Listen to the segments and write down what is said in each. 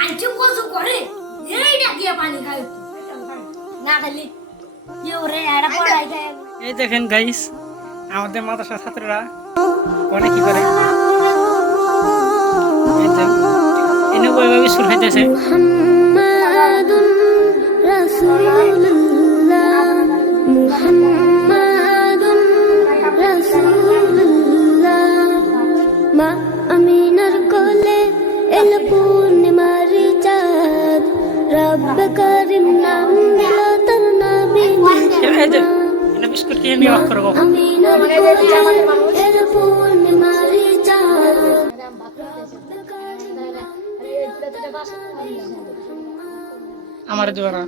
আইছে কসু করে এইটা দিয়ে পানি খায় না খালি কি ওরে এরা পড়াই দেয়। এই দেখেন গাইস আমাদের মাদ্রাসা ছাত্ররা কোনে কি করে এই তো এনে ওইভাবে সুর হইতেছে। মুহাম্মাদুর রাসূলুল্লাহ মুহাম্মাদুর রাসূলুল্লাহ মা আমিনার কোলে এল পূর্ণিমার চাঁদ রব্ব করিম নাম দিল তার নবী এনে বিস্কুট খেয়ে নিয়ে ওয়াক করব। আমিনার কোলে এল পূর্ণিমার চাঁদ আমার দিওয়ানা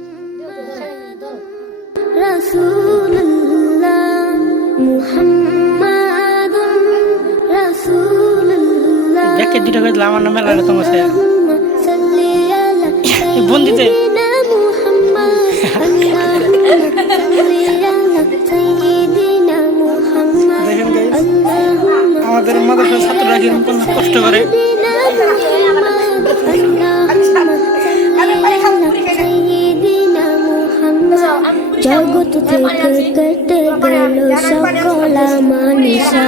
রাসূলুল্লাহ মুহাম্মাদুর রাসূলুল্লাহ দেখে দুটো করে দিলাম আমার নামে লাগে তোমার সাথে সাল্লি আলা এই বন্দিতে সাইয়্যিদিনা মুহাম্মদ আল্লাহুম্মা সাল্লি আলা সাইয়্যিদিনা মুহাম্মদ দেখেন গাইস আল্লাহুম্মা আমাদের মাদ্রাসা ছাত্ররা কিরকম কষ্ট করে। জগৎ থেকে কেটে গেল সকল মানিসা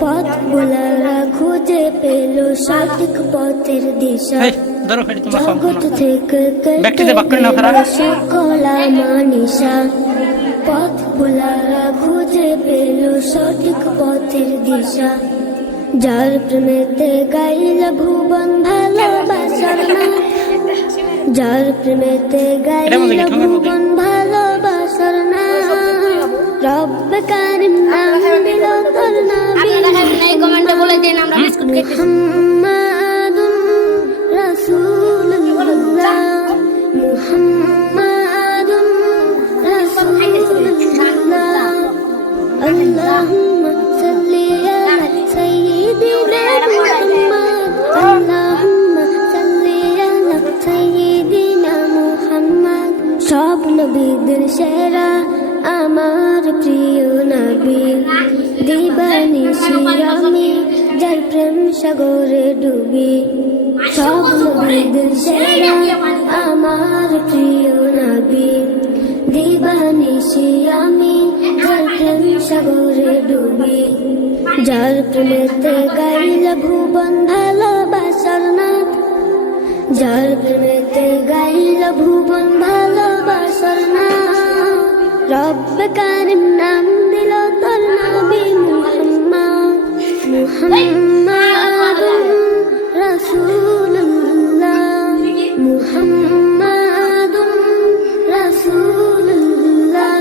পথ ভোলারা খুঁজে পেল সঠিক পথের দিশা এই ধরো ফেরি তোমার জগৎ থেকে ব্যক্তিতে বাক্য কেটে না ফেরা গেল সকল মানিসা পথ ভোলারা খুঁজে পেল সঠিক পথের দিশা যার প্রেমেতে গাইল ভুবন ভালোবাসার নাম যার প্রেমেতে গাইল ভুবন ভালোবাসার নাম রব্বে কারিম নাম দিল তোর নবী এই কমেন্টে বলে দেন আমরা বিস্কুট খেতেছি। মুহাম্মাদুর রাসূলুল্লাহ মুহাম্মাদুর রাসূলুল্লাহ আল্লাহুম্মা সাল্লি আলা সাইয়্যিদিনা মুহাম্মদ আল্লাহুম্মা সাল্লি আলা সাইয়্যিদিনা মুহাম্মদ সব নবীদের সেরা আমার প্রিয় নবী দিবানিশি আমি যার প্রেম সাগরে ডুবি সব নবীদের সেরা আমার প্রিয় নবী দিবানিশি আমি যার প্রেম সাগরে ডুবি যার প্রেমেতে গাইল ভুবন ভালোবাসার নাথ যার প্রেমেতে গাইল ভুবন ভালোবাসার নাথ রব্বে কারিম নাম দিল তোর নবী মুহাম্মদ মুহাম্মাদুর রাসূলুল্লাহ মুহাম্মাদুর রাসূলুল্লাহ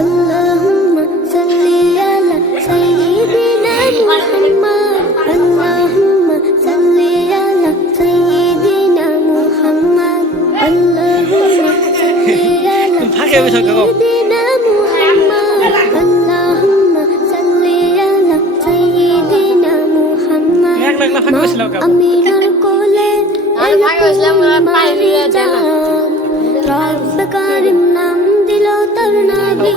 আল্লাহুম্মা সাল্লি আলা সাইয়্যিদিনা মুহাম্মদ আল্লাহুম্মা সাল্লি আলা সাইয়্যিদিনা মুহাম্মদ আল্লাহুম্মা সাল্লি আলা ভাগে বসে গো সাইয়্যিদিনা মুহাম্মদ আল্লাহুম্মা সাল্লি আলা সাইয়্যিদিনা মুহাম্মদ এক লাখ ভাগে বসে লাগা আমিনার কোলে আর ভাগে বসলাম পানি দিয়ে দেন রব্বে কারিম নাম দিল তোর নবী